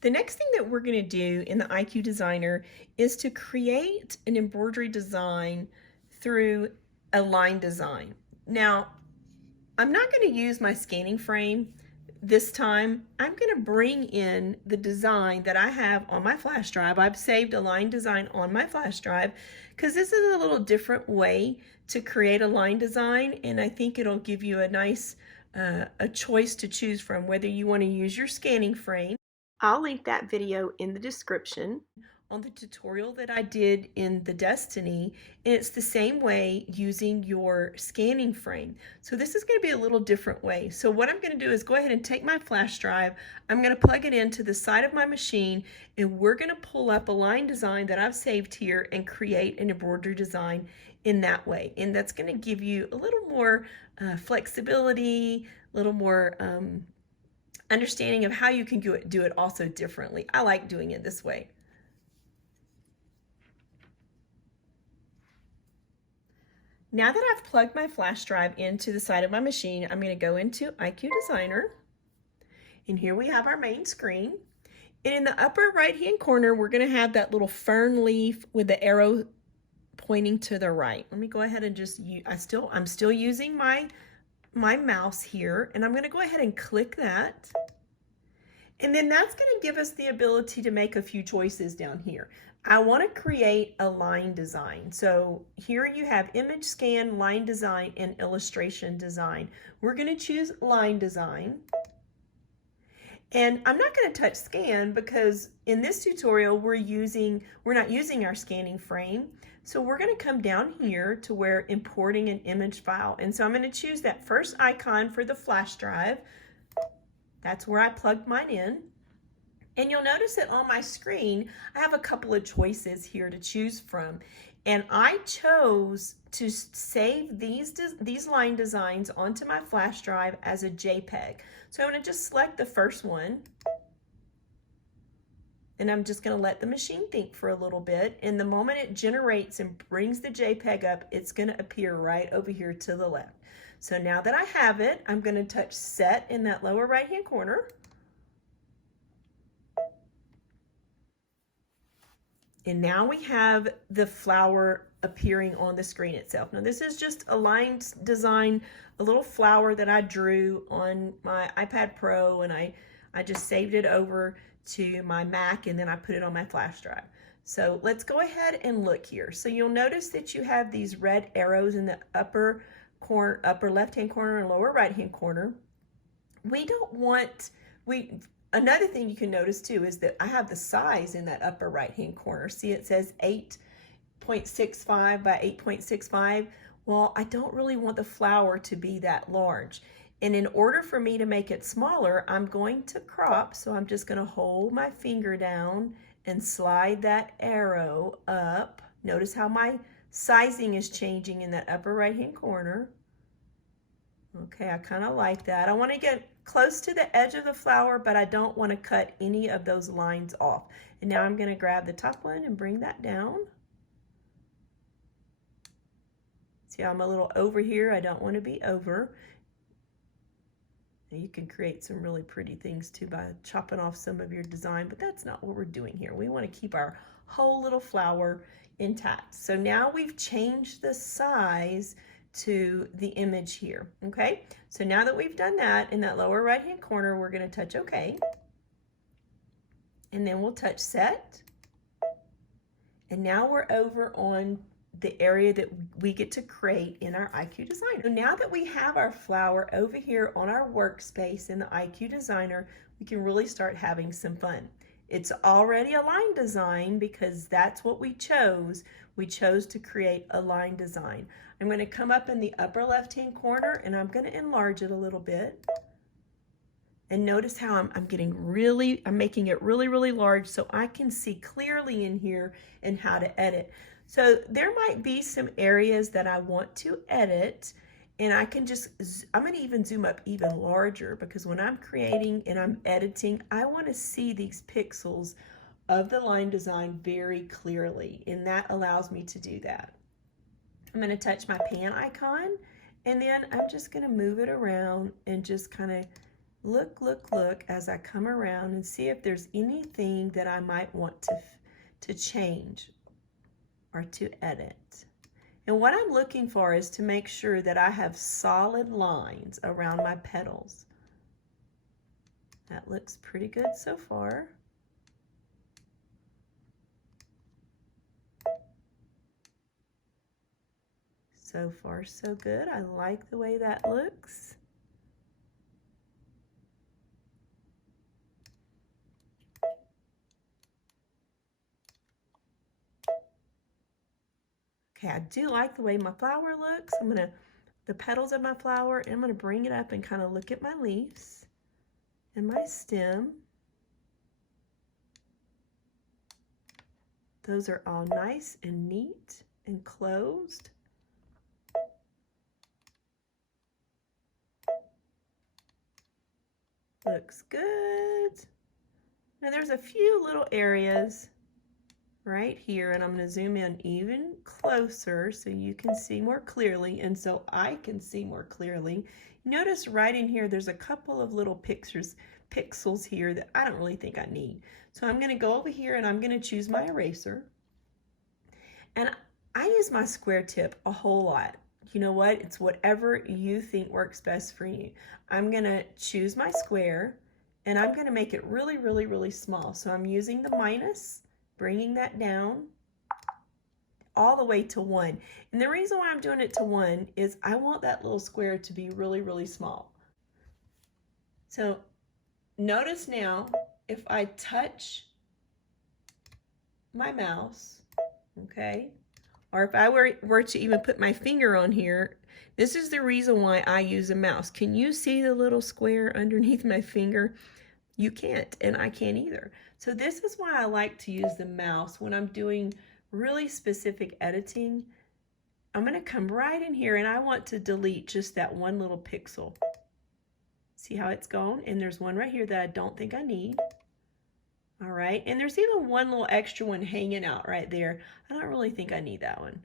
The next thing that we're going to do in the IQ Designer is to create an embroidery design through a line design. Now, I'm not going to use my scanning frame this time. I'm going to bring in the design that I have on my flash drive. I've saved a line design on my flash drive because this is a little different way to create a line design, and I think it'll give you a nice a choice to choose from, whether you want to use your scanning frame. I'll link that video in the description on the tutorial that I did in the Destiny, and it's the same way using your scanning frame. So this is going to be a little different way. So what I'm going to do is go ahead and take my flash drive, I'm going to plug it into the side of my machine, and we're going to pull up a line design that I've saved here and create an embroidery design in that way. And that's going to give you a little more flexibility, a little more understanding of how you can do it also differently. I like doing it this way. Now that I've plugged my flash drive into the side of my machine, I'm going to go into IQ Designer, and here we have our main screen. And in the upper right hand corner, we're going to have that little fern leaf with the arrow pointing to the right. Let me go ahead and just I'm still using my mouse here, and I'm going to go ahead and click that. And then that's going to give us the ability to make a few choices down here. I want to create a line design. So here you have image scan, line design, and illustration design. We're going to choose line design. And I'm not going to touch scan because in this tutorial we're not using our scanning frame. So we're going to come down here to where importing an image file. And so I'm going to choose that first icon for the flash drive. That's where I plugged mine in. And you'll notice that on my screen, I have a couple of choices here to choose from. And I chose to save these line designs onto my flash drive as a JPEG. So I'm going to just select the first one. And I'm just going to let the machine think for a little bit. And the moment it generates and brings the JPEG up, it's going to appear right over here to the left. So now that I have it, I'm going to touch Set in that lower right-hand corner. And now we have the flower appearing on the screen itself. Now this is just a line design, a little flower that I drew on my iPad Pro, and I just saved it over to my Mac, and then I put it on my flash drive. So let's go ahead and look here. So you'll notice that you have these red arrows in the upper corner, upper left-hand corner and lower right-hand corner. Another thing you can notice too is that I have the size in that upper right-hand corner. See, it says 8.65 by 8.65. Well, I don't really want the flower to be that large. And in order for me to make it smaller, I'm going to crop. So I'm just going to hold my finger down and slide that arrow up. Notice how my sizing is changing in that upper right-hand corner. Okay, I kind of like that. I want to get close to the edge of the flower, but I don't want to cut any of those lines off. And now I'm going to grab the top one and bring that down. See, I'm a little over here. I don't want to be over. And you can create some really pretty things too by chopping off some of your design, but that's not what we're doing here. We want to keep our whole little flower intact. So now we've changed the size to the image here. Okay, so now that we've done that, in that lower right hand corner, we're going to touch OK, and then we'll touch Set, and now we're over on the area that we get to create in our IQ Designer. So now that we have our flower over here on our workspace in the IQ Designer, we can really start having some fun. It's already a line design because that's what we chose. We chose to create a line design. I'm going to come up in the upper left-hand corner and I'm going to enlarge it a little bit. And notice how I'm making it really, really large so I can see clearly in here and how to edit. So there might be some areas that I want to edit, and I'm going to even zoom up even larger, because when I'm creating and I'm editing, I want to see these pixels of the line design very clearly, and that allows me to do that. I'm going to touch my pan icon, and then I'm just going to move it around and just kind of look, look, look as I come around and see if there's anything that I might want to change or to edit. And what I'm looking for is to make sure that I have solid lines around my petals. That looks pretty good so far. So far, so good. I like the way that looks. Okay, I do like the way my flower looks. The petals of my flower, and I'm gonna bring it up and kind of look at my leaves and my stem. Those are all nice and neat and closed. Looks good. Now there's a few little areas right here, and I'm going to zoom in even closer so you can see more clearly and so I can see more clearly. Notice right in here there's a couple of little pixels here that I don't really think I need. So I'm going to go over here and I'm going to choose my eraser. And I use my square tip a whole lot. You know what? It's whatever you think works best for you. I'm going to choose my square and I'm going to make it really, really, really small. So I'm using the minus, bringing that down all the way to 1. And the reason why I'm doing it to 1 is I want that little square to be really, really small. So notice now, if I touch my mouse, okay, or if I were to even put my finger on here, this is the reason why I use a mouse. Can you see the little square underneath my finger? You can't, and I can't either. So this is why I like to use the mouse when I'm doing really specific editing. I'm going to come right in here and I want to delete just that one little pixel. See how it's gone? And there's one right here that I don't think I need. All right, and there's even one little extra one hanging out right there. I don't really think I need that one.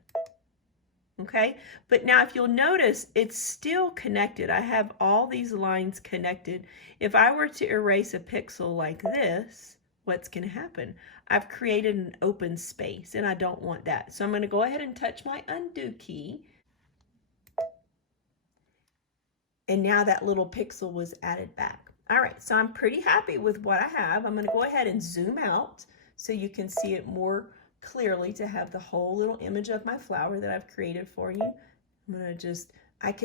Okay, but now if you'll notice, it's still connected. I have all these lines connected. If I were to erase a pixel like this, what's going to happen? I've created an open space and I don't want that. So I'm going to go ahead and touch my undo key. And now that little pixel was added back. All right, so I'm pretty happy with what I have. I'm going to go ahead and zoom out so you can see it more clearly to have the whole little image of my flower that I've created for you. I'm going to just, let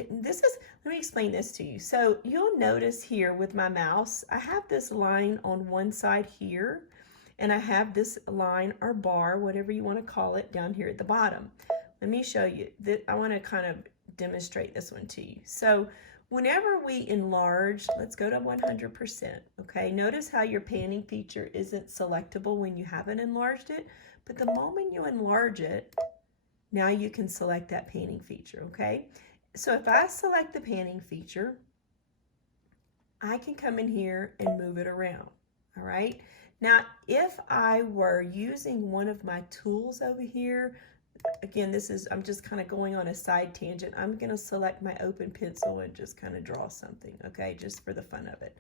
me explain this to you. So you'll notice here with my mouse, I have this line on one side here, and I have this line or bar, whatever you want to call it, down here at the bottom. Let me show you that. I want to kind of demonstrate this one to you. So whenever we enlarge, let's go to 100%, okay? Notice how your panning feature isn't selectable when you haven't enlarged it, but the moment you enlarge it, now you can select that panning feature, okay? So if I select the panning feature, I can come in here and move it around, all right? Now, if I were using one of my tools over here, again, I'm just kind of going on a side tangent. I'm going to select my open pencil and just kind of draw something, okay, just for the fun of it.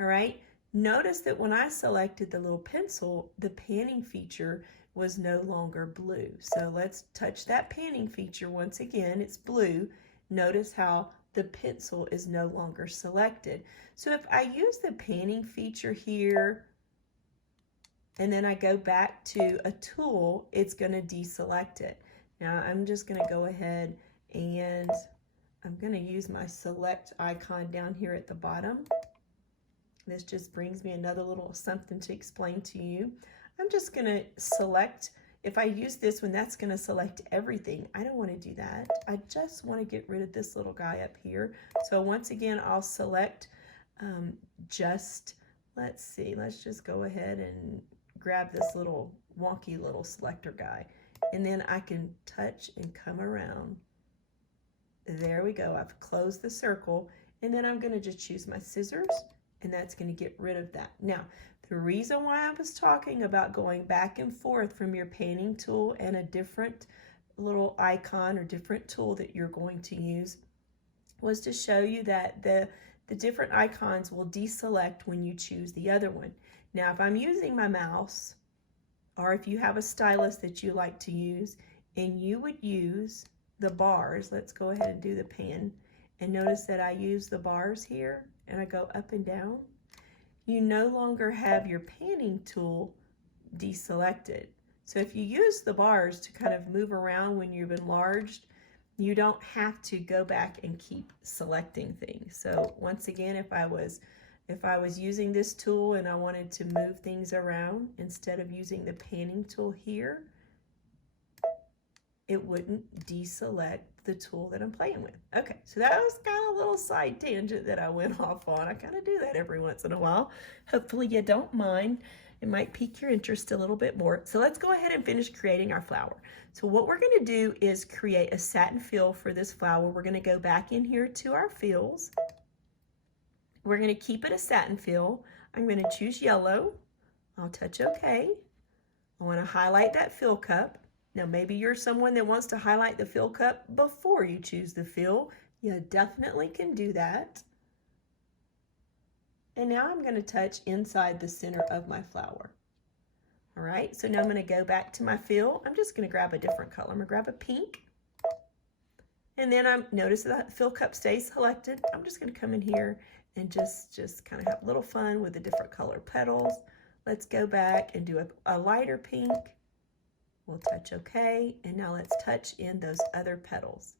All right, notice that when I selected the little pencil, the panning feature was no longer blue. So let's touch that panning feature once again. It's blue. Notice how the pencil is no longer selected. So if I use the panning feature here, and then I go back to a tool, it's going to deselect it. Now I'm just going to go ahead and I'm going to use my select icon down here at the bottom. This just brings me another little something to explain to you. I'm just going to select, if I use this one, that's going to select everything. I don't want to do that. I just want to get rid of this little guy up here. So once again, I'll select let's see, let's just go ahead and grab this little wonky little selector guy, and then I can touch and come around. There we go. I've closed the circle, and then I'm going to just choose my scissors, and that's going to get rid of that. Now, the reason why I was talking about going back and forth from your painting tool and a different little icon or different tool that you're going to use was to show you that the different icons will deselect when you choose the other one. Now, if I'm using my mouse, or if you have a stylus that you like to use, and you would use the bars, let's go ahead and do the pen, and notice that I use the bars here, and I go up and down. You no longer have your panning tool deselected. So if you use the bars to kind of move around when you've enlarged, you don't have to go back and keep selecting things. So once again, if I was using this tool and I wanted to move things around, instead of using the panning tool here, it wouldn't deselect the tool that I'm playing with. Okay, so that was kind of a little side tangent that I went off on. I kind of do that every once in a while. Hopefully you don't mind. It might pique your interest a little bit more. So let's go ahead and finish creating our flower. So what we're going to do is create a satin fill for this flower. We're going to go back in here to our fills. We're going to keep it a satin fill. I'm going to choose yellow. I'll touch OK. I want to highlight that fill cup. Now maybe you're someone that wants to highlight the fill cup before you choose the fill. You definitely can do that. And now I'm going to touch inside the center of my flower. All right, so now I'm going to go back to my fill. I'm just going to grab a different color. I'm going to grab a pink. And then notice that fill cup stays selected. I'm just going to come in here and just kind of have a little fun with the different color petals. Let's go back and do a lighter pink. We'll touch OK, and now let's touch in those other petals.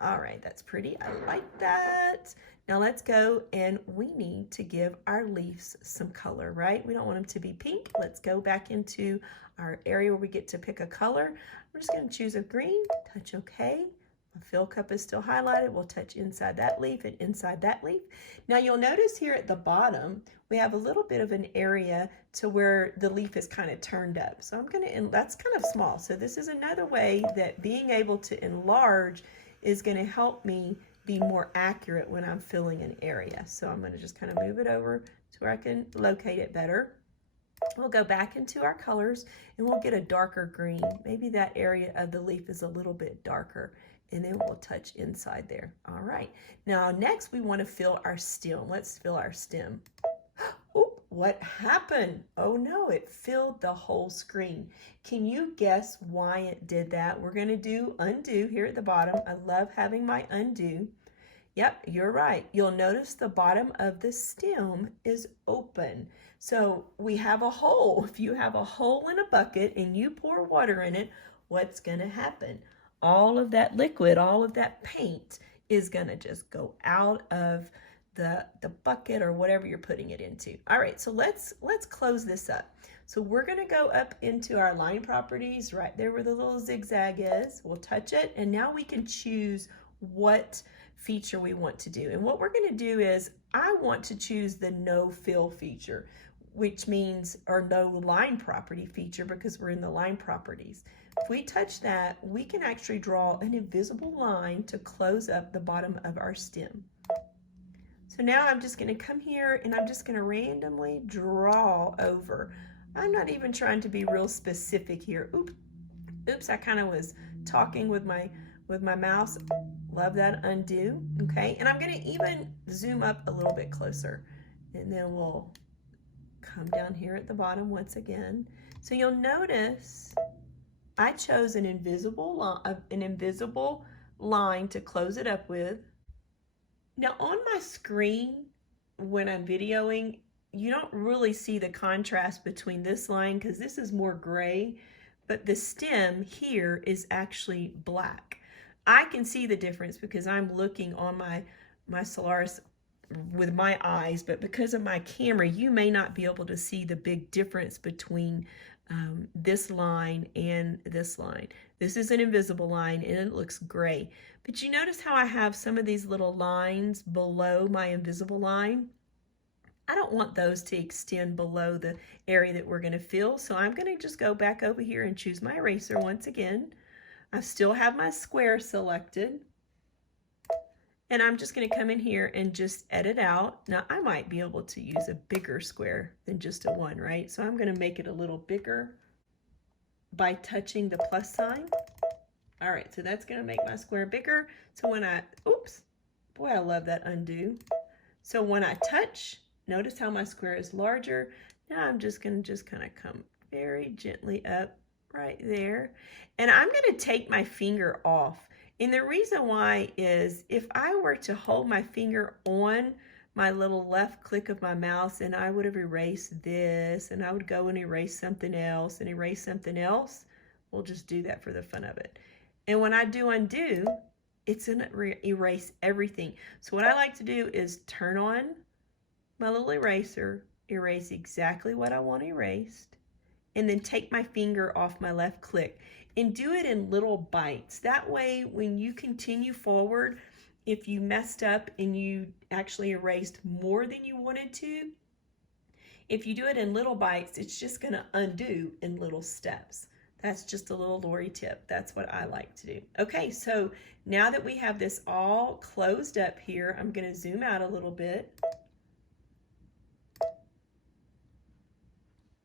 All right, that's pretty. I like that. Now let's go, and we need to give our leaves some color, right? We don't want them to be pink. Let's go back into our area where we get to pick a color. I'm just going to choose a green, touch OK. My fill cup is still highlighted. We'll touch inside that leaf and inside that leaf. Now you'll notice here at the bottom, we have a little bit of an area to where the leaf is kind of turned up. So that's kind of small. So this is another way that being able to enlarge is going to help me be more accurate when I'm filling an area. So I'm going to just kind of move it over to where I can locate it better. We'll go back into our colors and we'll get a darker green. Maybe that area of the leaf is a little bit darker, and then we'll touch inside there. All right. Now next we want to fill our stem. Let's fill our stem. Oh, what happened? Oh no, it filled the whole screen. Can you guess why it did that? We're going to do undo here at the bottom. I love having my undo. Yep, you're right. You'll notice the bottom of the stem is open. So we have a hole. If you have a hole in a bucket and you pour water in it, what's going to happen? All of that liquid, all of that paint is going to just go out of the bucket or whatever you're putting it into. All right, so let's close this up. So we're going to go up into our line properties right there where the little zigzag is. We'll touch it, and now we can choose what feature we want to do. And what we're going to do is I want to choose the no fill feature, which means, or no line property feature, because we're in the line properties. If we touch that, we can actually draw an invisible line to close up the bottom of our stem. So now I'm just going to come here and I'm just going to randomly draw over. I'm not even trying to be real specific here. Oops, I kind of was talking with my mouse. Love that undo. Okay, and I'm going to even zoom up a little bit closer, and then we'll come down here at the bottom once again. So you'll notice I chose an invisible line to close it up with. Now on my screen, when I'm videoing, you don't really see the contrast between this line because this is more gray, but the stem here is actually black. I can see the difference because I'm looking on my Solaris with my eyes, but because of my camera, you may not be able to see the big difference between this line and this line. This is an invisible line and it looks gray. But you notice how I have some of these little lines below my invisible line? I don't want those to extend below the area that we're going to fill, so I'm going to just go back over here and choose my eraser once again. I still have my square selected. And I'm just going to come in here and just edit out. Now, I might be able to use a bigger square than just a 1, right? So I'm going to make it a little bigger by touching the plus sign. All right, so that's going to make my square bigger. So when Boy, I love that undo. So when I touch, notice how my square is larger. Now I'm just going to kind of come very gently up right there. And I'm going to take my finger off. And the reason why is if I were to hold my finger on my little left click of my mouse and I would have erased this and I would go and erase something else and erase something else, we'll just do that for the fun of it. And when I do undo, it's going to erase everything. So what I like to do is turn on my little eraser, erase exactly what I want erased, and then take my finger off my left click and do it in little bites. That way, when you continue forward, if you messed up and you actually erased more than you wanted to, if you do it in little bites, it's just going to undo in little steps. That's just a little Lori tip. That's what I like to do. Okay, so now that we have this all closed up here, I'm going to zoom out a little bit.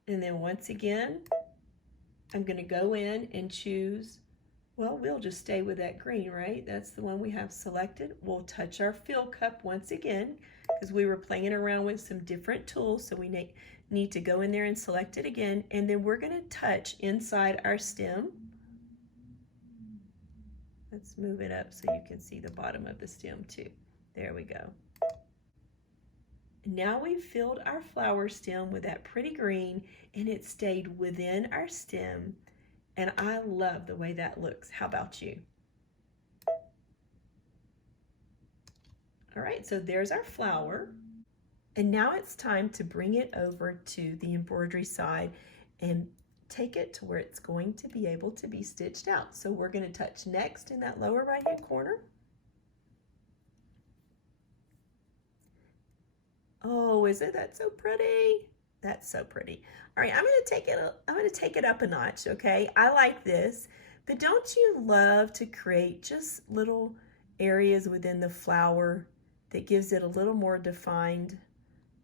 And then once again, I'm going to go in and choose, well, we'll just stay with that green, right? That's the one we have selected. We'll touch our fill cup once again because we were playing around with some different tools, so we need to go in there and select it again, and then we're going to touch inside our stem. Let's move it up so you can see the bottom of the stem too. There we go. Now we've filled our flower stem with that pretty green, and it stayed within our stem, and I love the way that looks. How about you? All right, so there's our flower. And now it's time to bring it over to the embroidery side and take it to where it's going to be able to be stitched out. So we're going to touch next in that lower right hand corner. Oh, isn't that so pretty? That's so pretty. All right, I'm going to take it up a notch, okay? I like this, but don't you love to create just little areas within the flower that gives it a little more defined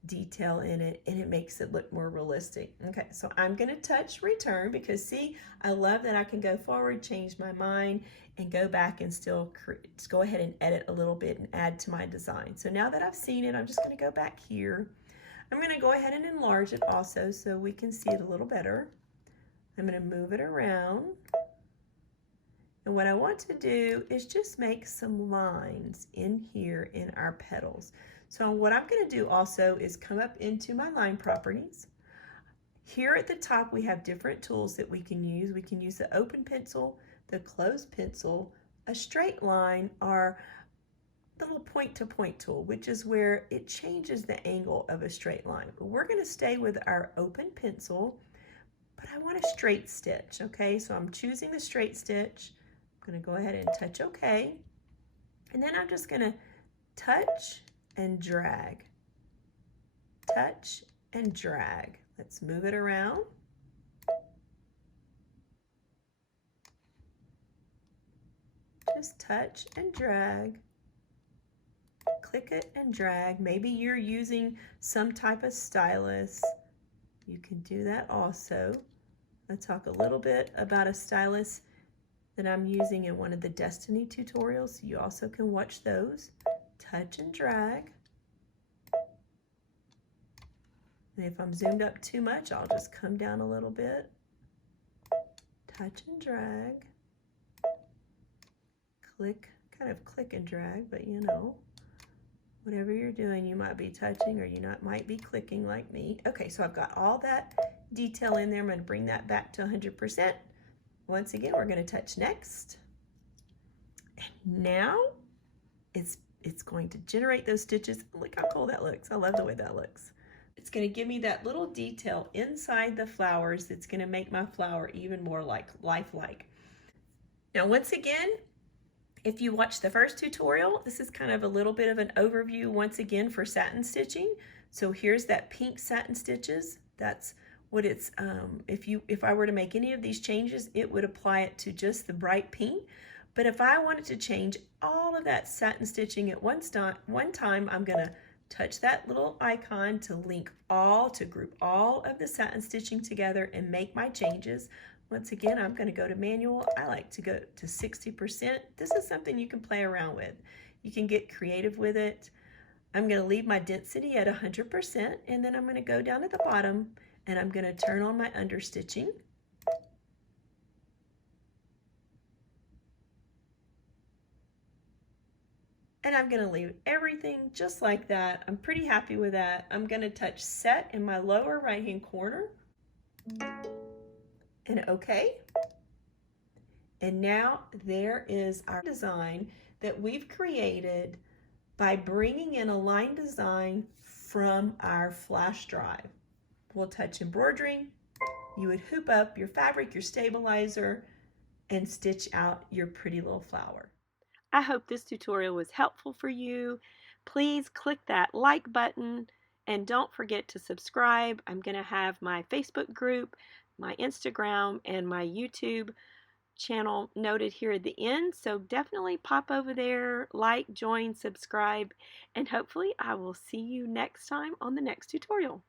detail in it, and it makes it look more realistic. Okay, so I'm going to touch return because see, I love that I can go forward, change my mind, and go back and still just go ahead and edit a little bit and add to my design. So now that I've seen it, I'm just going to go back here. I'm going to go ahead and enlarge it also so we can see it a little better. I'm going to move it around. And what I want to do is just make some lines in here in our petals. So what I'm going to do also is come up into my line properties. Here at the top we have different tools that we can use. We can use the open pencil, the closed pencil, a straight line, or the little point-to-point tool, which is where it changes the angle of a straight line. But we're going to stay with our open pencil, but I want a straight stitch, okay? So I'm choosing the straight stitch. I'm going to go ahead and touch OK. And then I'm just going to touch and drag, touch and drag. Let's move it around. Just touch and drag, click it and drag. Maybe you're using some type of stylus. You can do that also. I'll talk a little bit about a stylus that I'm using in one of the Destiny tutorials. You also can watch those. Touch and drag. And if I'm zoomed up too much, I'll just come down a little bit. Touch and drag. Click, kind of click and drag, but you know, whatever you're doing, you might be touching or you might be clicking like me. Okay, so I've got all that detail in there. I'm going to bring that back to 100%. Once again, we're going to touch next. And now it's going to generate those stitches. Look how cool that looks. I love the way that looks. It's going to give me that little detail inside the flowers that's going to make my flower even more like lifelike. Now, once again, if you watched the first tutorial, this is kind of a little bit of an overview once again for satin stitching. So here's that pink satin stitches. That's what it's, if I were to make any of these changes, it would apply it to just the bright pink. But if I wanted to change all of that satin stitching at one time, I'm going to touch that little icon to group all of the satin stitching together and make my changes. Once again, I'm going to go to manual. I like to go to 60%. This is something you can play around with. You can get creative with it. I'm going to leave my density at 100%, and then I'm going to go down at the bottom and I'm going to turn on my understitching. And I'm going to leave everything just like that. I'm pretty happy with that. I'm going to touch set in my lower right hand corner and OK. And now there is our design that we've created by bringing in a line design from our flash drive. We'll touch embroidery. You would hoop up your fabric, your stabilizer, and stitch out your pretty little flower. I hope this tutorial was helpful for you. Please click that like button and don't forget to subscribe. I'm going to have my Facebook group, my Instagram, and my YouTube channel noted here at the end, so definitely pop over there, like, join, subscribe, and hopefully I will see you next time on the next tutorial.